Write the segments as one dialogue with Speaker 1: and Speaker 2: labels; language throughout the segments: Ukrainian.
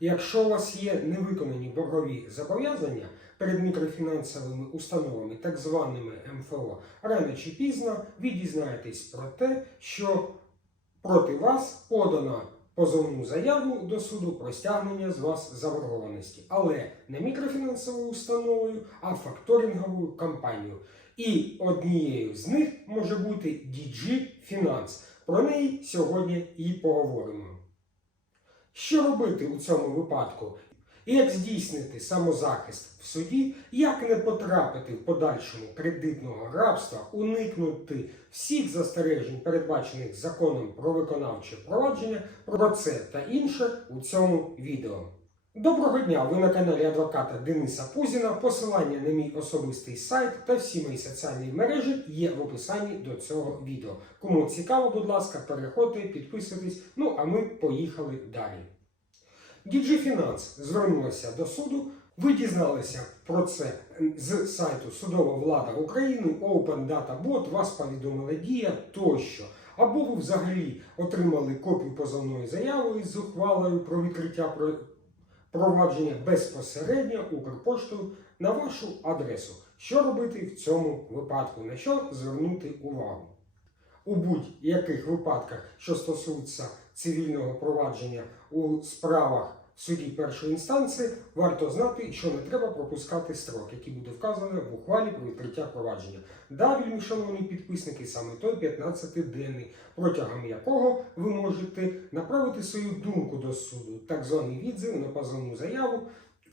Speaker 1: Якщо у вас є невиконані боргові зобов'язання перед мікрофінансовими установами, так званими МФО, рано чи пізно ви дізнаєтесь про те, що проти вас подано позовну заяву до суду про стягнення з вас заборгованості, але не мікрофінансовою установою, а факторинговою компанією. І однією з них може бути DG Finance. Про неї сьогодні і поговоримо. Що робити у цьому випадку? Як здійснити самозахист в суді, як не потрапити в подальшому кредитного рабства, уникнути всіх застережень, передбачених законом про виконавче провадження, про це та інше у цьому відео. Доброго дня! Ви на каналі адвоката Дениса Пузіна. Посилання на мій особистий сайт та всі мої соціальні мережі є в описанні до цього відео. Кому цікаво, будь ласка, переходьте, підписуйтесь. Ну а ми поїхали далі. DG Finance звернулася до суду. Ви дізналися про це з сайту Судова влада України, Open Data Bot, вас повідомила дія тощо. Або ви взагалі отримали копію позовної заяви з ухвалою про відкриття про- провадження безпосередньо Укрпоштою на вашу адресу. Що робити в цьому випадку? На що звернути увагу? У будь-яких випадках, що стосуються цивільного провадження у справах в суді першої інстанції, варто знати, що не треба пропускати строк, який буде вказано в ухвалі про відкриття провадження. Да, шановні підписники, саме той 15-денний, протягом якого ви можете направити свою думку до суду, так званий відзив на позовну заяву.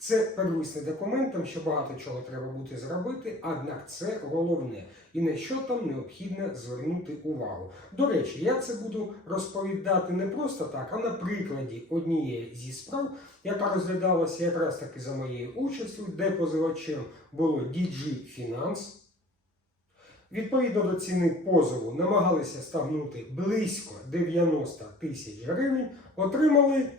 Speaker 1: Це первисний документом, що багато чого треба буде зробити, однак це головне і на що там необхідно звернути увагу. До речі, я це буду розповідати не просто так, а на прикладі однієї зі справ, яка розглядалася якраз таки за моєю участю, де позивачем було DG Finance. Відповідно до ціни позову намагалися стагнути близько 90 тисяч гривень, отримали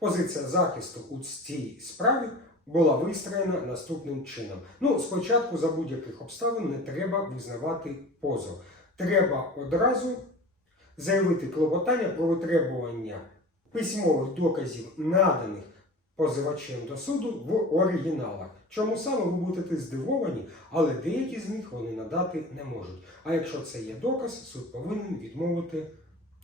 Speaker 1: Позиція захисту у цій справі була вистроєна наступним чином. Ну, спочатку за будь-яких обставин не треба визнавати позов. Треба одразу заявити клопотання про витребування письмових доказів, наданих позивачем до суду в оригіналах. Чому саме ви будете здивовані, але деякі з них вони надати не можуть. А якщо це є доказ, суд повинен відмовити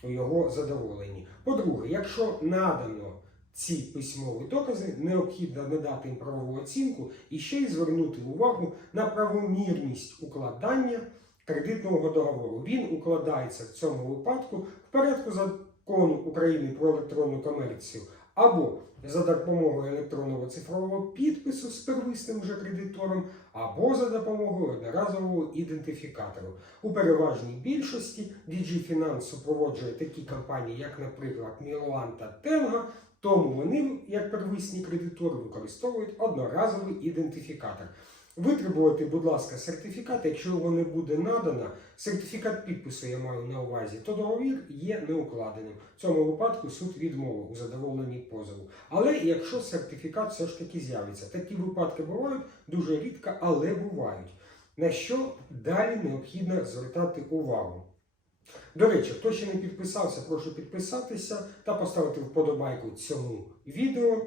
Speaker 1: у його задоволенні. По-друге, якщо надано ці письмові докази, необхідно надати їм правову оцінку і ще й звернути увагу на правомірність укладання кредитного договору. Він укладається в цьому випадку в порядку закону України про електронну комерцію або за допомогою електронного цифрового підпису з первисним вже кредитором, або за допомогою одноразового ідентифікатору. У переважній більшості DG Finance супроводжує такі компанії, як, наприклад, Мілан та Тенга, тому вони, як первисні кредитори, використовують одноразовий ідентифікатор. Витребувати, будь ласка, сертифікат, якщо його не буде надано, сертифікат підпису я маю на увазі, то договір є неукладеним. В цьому випадку суд відмовив у задоволенні позову. Але якщо сертифікат все ж таки з'явиться, такі випадки бувають дуже рідко, але бувають. На що далі необхідно звертати увагу? До речі, хто ще не підписався, прошу підписатися та поставити вподобайку цьому відео.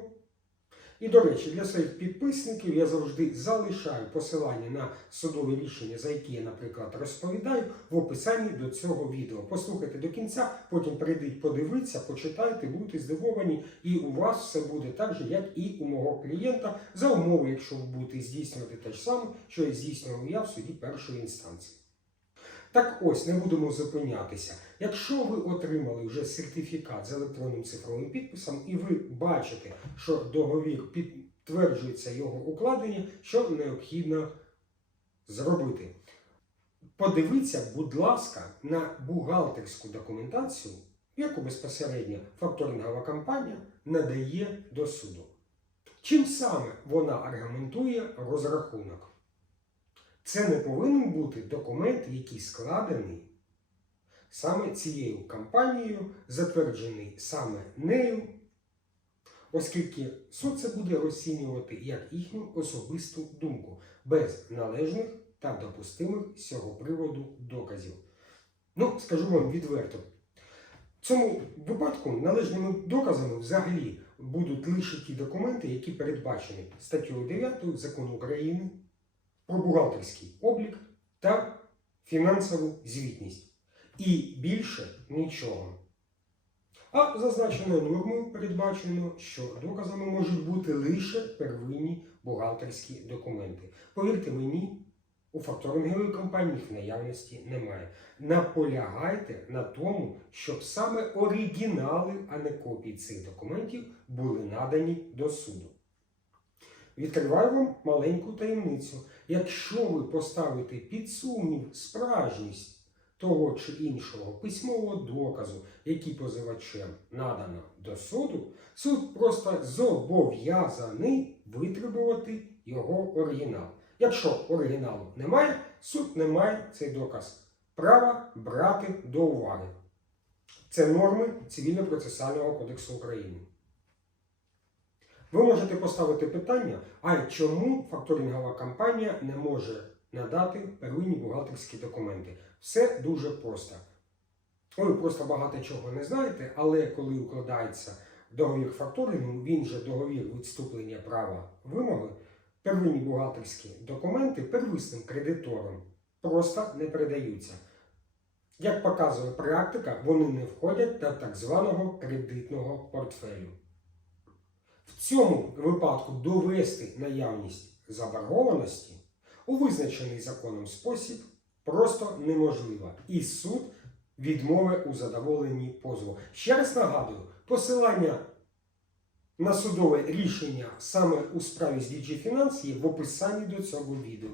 Speaker 1: І, до речі, для своїх підписників я завжди залишаю посилання на судові рішення, за які я, наприклад, розповідаю, в описанні до цього відео. Послухайте до кінця, потім прийдіть, подивіться, почитайте, будете здивовані, і у вас все буде так же, як і у мого клієнта, за умови, якщо ви будете здійснювати те ж саме, що і здійснював я в суді першої інстанції. Так ось не будемо зупинятися. Якщо ви отримали вже сертифікат з електронним цифровим підписом, і ви бачите, що договір підтверджується його укладення, що необхідно зробити. Подивіться, будь ласка, на бухгалтерську документацію, яку безпосередньо факторингова компанія надає до суду. Чим саме вона аргументує розрахунок? Це не повинен бути документ, який складений саме цією компанією, затверджений саме нею, оскільки суд це буде розцінювати як їхню особисту думку, без належних та допустимих з цього приводу доказів. Ну, скажу вам відверто, В цьому випадку належними доказами взагалі будуть лише ті документи, які передбачені статтею 9 закону України про бухгалтерський облік та фінансову звітність. І більше нічого. А зазначеною нормою передбачено, що доказами можуть бути лише первинні бухгалтерські документи. Повірте мені, у факторингової компанії їх наявності немає. Наполягайте на тому, щоб саме оригінали, а не копії цих документів були надані до суду. Відкриваю вам маленьку таємницю. Якщо ви поставите під сумнів справжність того чи іншого письмового доказу, який позивачем надано до суду, суд просто зобов'язаний витребувати його оригінал. Якщо оригіналу немає, суд не має цей доказ права брати до уваги. Це норми Цивільно-процесуального кодексу України. Ви можете поставити питання, а чому факторингова компанія не може надати первинні бухгалтерські документи? Все дуже просто. Ви просто багато чого не знаєте, але коли укладається договір факторингу, він же договір відступлення права вимоги, первинні бухгалтерські документи первісним кредиторам просто не передаються. Як показує практика, вони не входять до так званого кредитного портфелю. В цьому випадку довести наявність заборгованості у визначений законом спосіб просто неможливо. І суд відмови у задоволенні позову. Ще раз нагадую, посилання на судове рішення саме у справі з DG Finance є в описанні до цього відео.